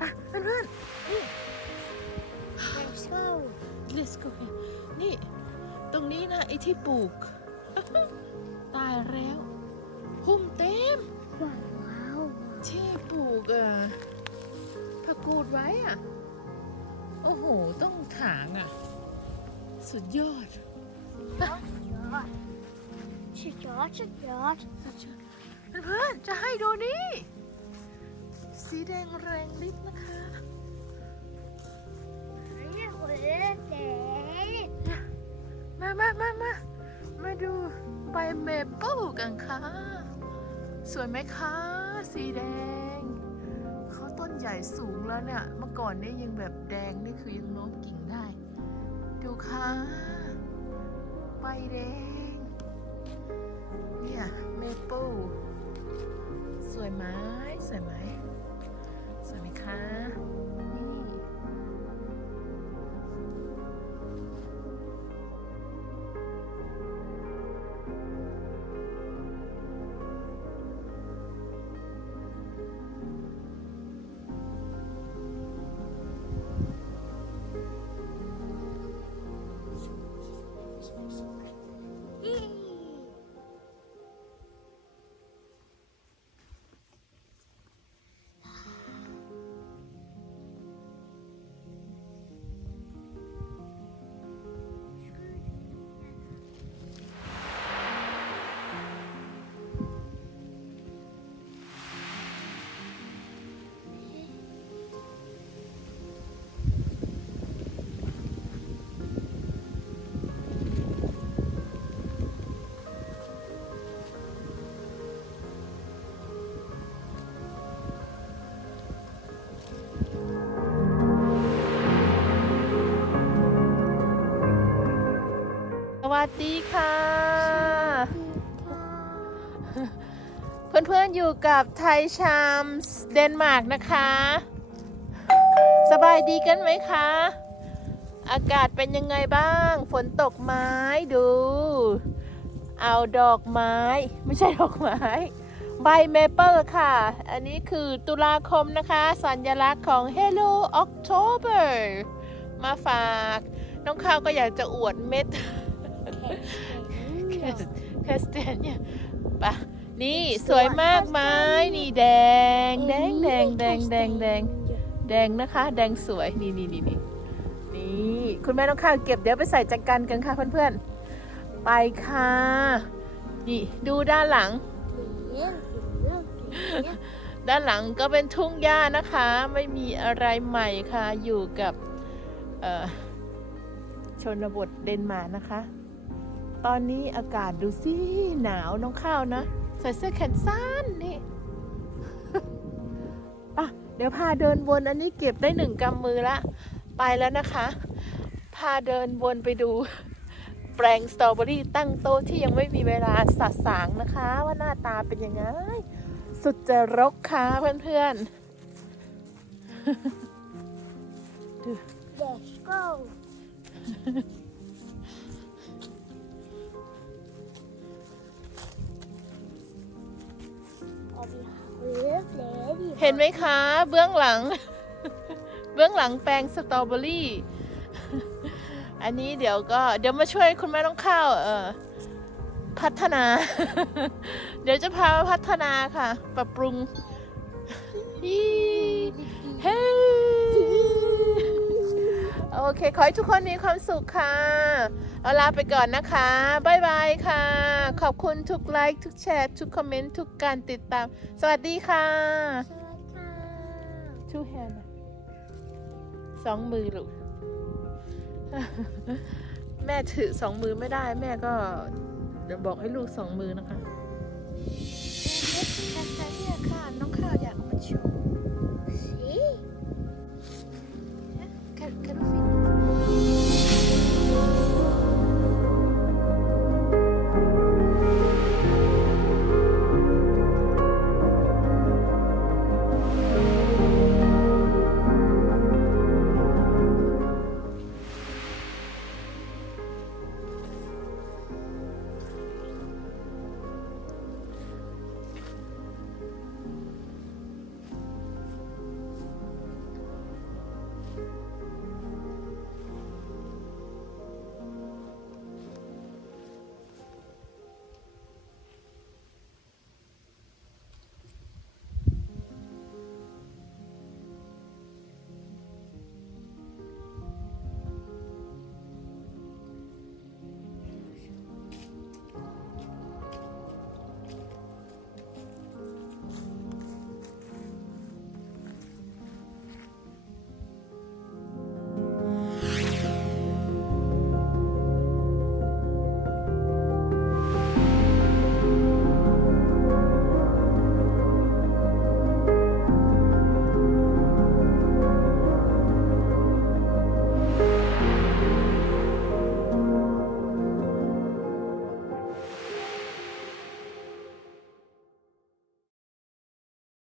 อ่ะเพื่อนๆนี่ Let's go. let's go นี่ ตรงนี้นะไอ้ที่ปลูก ตายแล้ว หุ้มเต็ม Wow. ที่ปลูกเอ่อผักกูดไว้อะโอ้โห ต้องถางอะสุดยอดสุดยอดสุดยอดเพื่อนๆจะให้ดูนี่ สีแดงแรงลิบนะคะนี่หัวเด็ก มามามามามาดูใบเมเปิลกันค่ะ สวยไหมคะ สีแดง เขาต้นใหญ่สูงแล้วเนี่ย เมื่อก่อนนี่ยังแบบแดงนี่คือยังโน้มกิ่งได้ ดูค่ะใบแดง เนี่ยเมเปิลสวยไหมสวยไหม วัสดีค่ะ เพื่อนๆอยู่กับไทยชามเดนมาร์กนะคะ สบายดีกันไหมคะ อากาศเป็นยังไงบ้าง ฝนตกไหม้ดู เอาดอกไม้ ไม่ใช่ดอกไม้ ใบเมเปิลค่ะ อันนี้คือตุลาคมนะคะ สัญลักษณ์ของ Hello October มาฝากน้องข้าวก็อยากจะอวดเม็ด คาสเตนเนี่ยปะนี่สวยมากไหมนี่แดง แดงแดงแดงแดงแดงแดงนะคะ แดงสวยนี่นี่นี่นี่นี่คุณแม่น้องข้าวเก็บเดี๋ยวไปใส่จักกันกันค่ะเพื่อนๆ ไปค่ะนี่ดูด้านหลัง ด้านหลังก็เป็นทุ่งหญ้านะคะ ไม่มีอะไรใหม่ค่ะอยู่กับเอ่อชนบทเดนมาร์กนะคะ ตอนนี้อากาศดูสิหนาวน้องข้าวนะ ใส่เสื้อแขนสั้นนี่อะเดี๋ยวพาเดินวนอันนี้เก็บได้หนึ่งกำมือละ ไปแล้วนะคะ พาเดินวนไปดูแปลงสตรอเบอรี่ตั้งโต๊ะที่ยังไม่มีเวลาสัดสางนะคะ ว่าหน้าตาเป็นยังไง สุดจะรกค่ะเพื่อน Let's go. ห็นไหมคะ เบื้องหลัง เบื้องหลังแปลงสตรอเบอรี่อันนี้เดี๋ยวก็เดี๋ยวมาช่วยคุณแม่ต้องข้าวเออพัฒนา เดี๋ยวจะพามาพัฒนาค่ะ ปรับปรุงฮีเฮ้โอเค ขอให้ทุกคนมีความสุขค่ะ เอาลาไปก่อนนะคะบ๊ายบายค่ะ ขอบคุณทุกไลค์ ทุกแชร์ ทุกคอมเมนต์ ทุกการติดตาม สวัสดีค่ะ two hand สองมือลูก แม่ถือสองมือไม่ได้ แม่ก็เดี๋ยวบอกให้ลูกสองมือนะคะแค่เตเนียค่ะ น้องข้าวอยากเอามาโชว์ See? Can, can